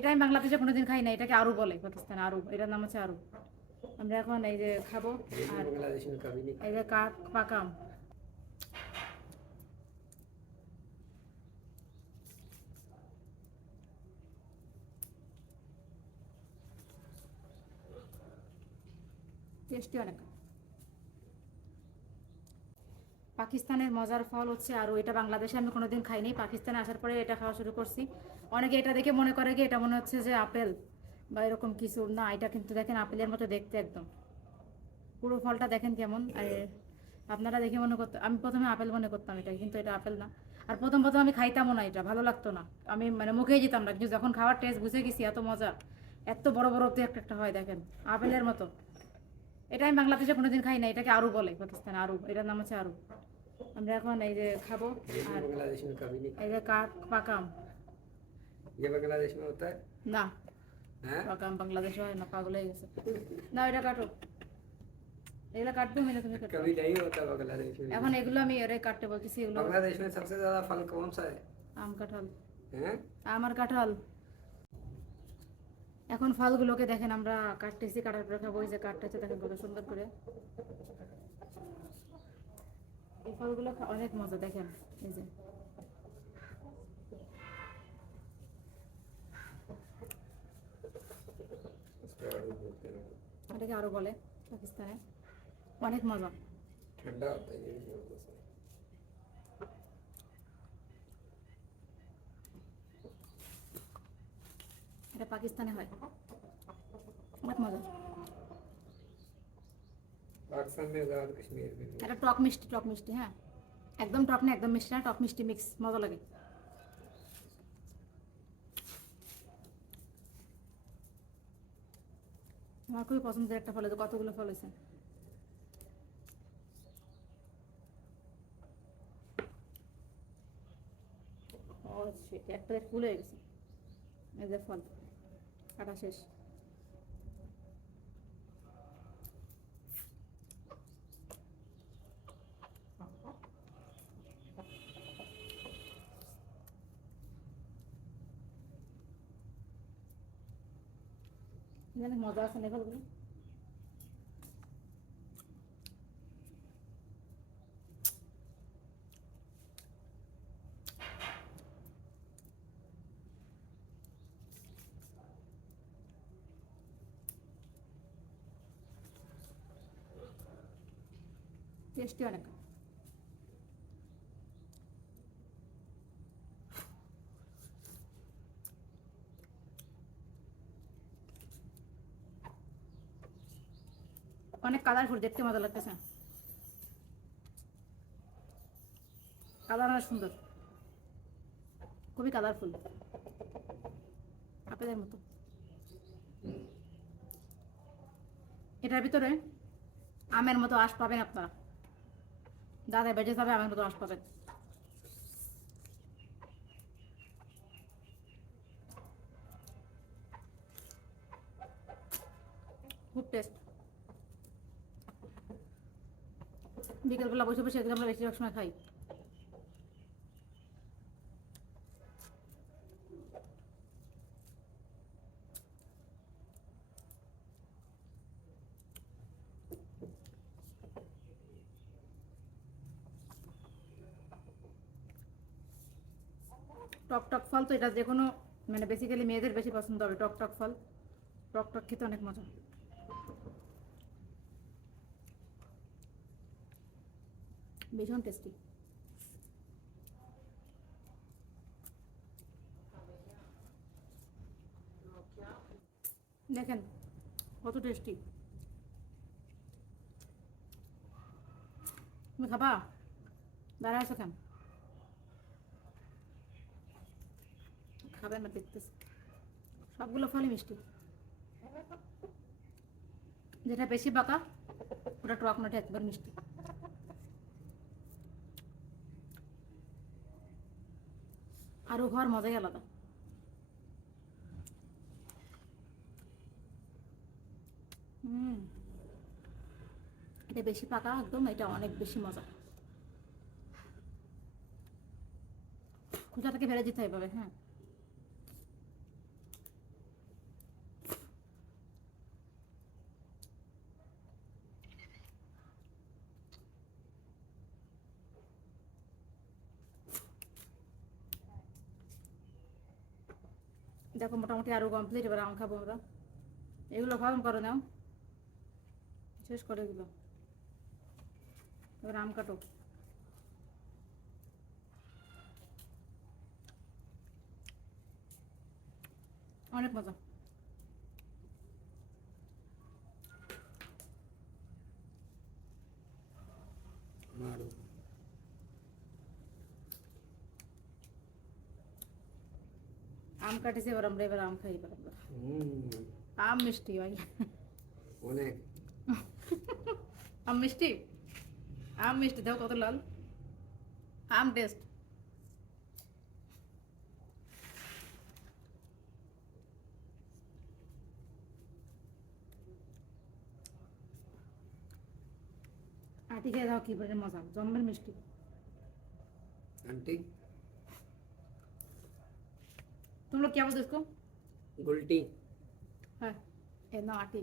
এটা আমি বাংলাদেশে কোনোদিন খাই না, এটাকে আরু বলে পাকিস্তানে, আরু, এটার নাম হচ্ছে আরু। আমরা এখন এই যে খাবো। আর এই যে পাকা আম। টেস্টি অনেক। পাকিস্তানের মজার ফল হচ্ছে আরও, এটা বাংলাদেশে আমি কোনোদিন খাইনি, পাকিস্তানে আসার পরে এটা খাওয়া শুরু করছি। অনেকে এটা দেখে মনে করে কি এটা মনে হচ্ছে যে আপেল বা এরকম কিছু না, এটা কিন্তু দেখেন আপেলের মতো দেখতে একদম। পুরো ফলটা দেখেন কেমন। আর আপনারা দেখে মনে করতে, আমি প্রথমে আপেল মনে করতাম এটা, কিন্তু এটা আপেল না। আর প্রথম প্রথম আমি খাইতামও না, এটা ভালো লাগতো না, আমি মানে মুখেই যেতাম না, কিন্তু যখন খাওয়ার টেস্ট বুঝে গেছি এত মজা, এত বড় বড় তো একটা একটা হয় দেখেন, আপেলের মতো। এটা আমি বাংলাদেশে কোনোদিন খাই না, এটাকে আরু বলে পাকিস্তানে, আরু, এটার নাম হচ্ছে আরু। আমরা এখন এই যে খাবো। আর এই যে পাকা আম। ये बांग्लादेश में होता है? না, हैं? পাকা আম বাংলাদেশে হয় না, পাগল হয়ে গেছে। না, এটা কাটো, এগুলো কাটবো, মিলে তুমি কাটো। कभी नहीं होता बांग्लादेश में। এখন এগুলো আমি এরে কাটতে বলতেছি, এগুলো। बांग्लादेश में सबसे ज्यादा फल कौन सा है? আম, কাঁঠাল। हैं? আমার কাঁঠাল। এখন ফলগুলোকে দেখেন আমরা কাটতেছি, কাটার পরে খাবো। এই যে কাটতেছে দেখেন কত সুন্দর করে। এই ফলগুলো অনেক মজা দেখেন, এই যে। उसको आड़ू बोलते हैं। এটাকে আরো বলে পাকিস্তানে, অনেক মজা। ठंडा होता है ये भी बोलते हैं। এটা পাকিস্তানে হয়, অনেক মজা। पाकिस्तान में आज़ाद कश्मीर में भी। এটা টক মিষ্টি, টক মিষ্টি, হ্যাঁ। একদম টক না, একদম মিষ্টি না, টক মিষ্টি মিক্স, মজা লাগে। আমার খুবই পছন্দের একটা ফল, কতগুলো ফল হয়েছে। এক প্লেট ফুল হয়ে গেছে। এই যে ফল কাটা শেষ। অনেক মজা আছে না ফলগুলো। টেস্টি অনেক। অনেক কালারফুল, দেখতে মজা লাগতেছে। কালার অনেক সুন্দর, খুবই কালারফুল, আপেলের মতো। এটার ভিতরে আমের মতো আঁশ পাবেন আপনারা, দাদা বেজে যাবে, আমের মতো আঁশ পাবেন। খুব টেস্ট। বিকেলবেলা বসে বসে এগুলো আমরা বেশিরভাগ সময় খাই। টক টক ফল তো এটা যে কোনো, মানে বেসিক্যালি মেয়েদের বেশি পছন্দ হবে টক টক ফল। টক টক খেতে অনেক মজা, ভীষণ টেস্টি। দেখেন কত টেস্টি। তুমি খাবা? দাঁড়ায় আছো কেন? খাবেন না দেখতেছি, সবগুলো ফলই মিষ্টি। যেটা বেশি পাকা ওটা টক না, একবার মিষ্টি। আরও ঘর মজাই আলাদা। হুম, এটা বেশি পাকা একদম, এটা অনেক বেশি মজা। খোসা থেকে ফেলে দিতে হবে, হ্যাঁ। দেখো মোটামুটি আরও কমপ্লিট, এবার আম খাবো আমরা। এগুলো গরম করো নাও, শেষ করে এগুলো, এবার আম কাটো। অনেক মজা। मारो আম কাটিছে, এবার আমরা এবার আম খাই এবার আমরা। हम्म আম মিষ্টি ভাই। অনেক আম মিষ্টি, আম মিষ্টি, দাও কত লাল আম টেস্ট। আটি খেয়ে দাও, কি বলে মজা, জম্মের মিষ্টি। आंटी तुम लोग क्या बोलते हो इसको? गुलटी है ए ना आटी,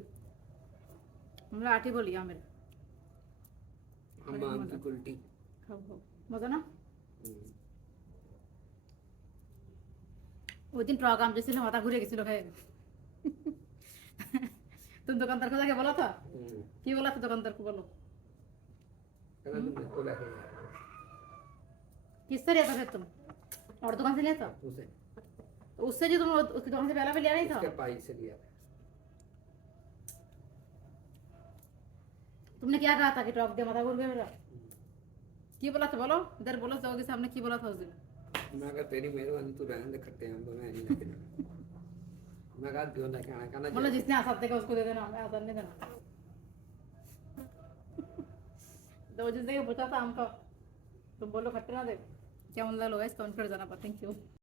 हम लोग आटी बोली आमेर। हम आम की गुलटी खाओ खाओ, मजा ना। हम्म, ওই দিন টক আম দিয়েছিল, মাথা ঘুরে গেছিল খাই। तुम दुकानदार को जाके बोला था, কি বলা था दुकानदार को, बोलो कहना तुमने बोला है किससे लिया था फिर तुम, और दुकान से लिया था? उसे तो उससे जो तुम उसकी दुकान से पहला भी लिया नहीं था? उसके पाई से लिया था। तुमने क्या कहा था कि टॉक दे माथा घूर गया मेरा, की बोला था बोलो, इधर बोलो जाओगे सामने, की बोला था उस दिन? मैं कहा तेरी मेहरबानी, तू रहने दे खट्टे आम तो मैं नहीं लेके जाऊंगा। मैं कहा क्यों ना खाना खाना बोलो जिसने आसाद देगा उसको दे देना, मैं आसाद नहीं देना। तो जिसने पूछा था हमको, तुम बोलो खट्टे ना दे। क्या मन लगलो गाइस, कमेंट कर जाना, थैंक यू।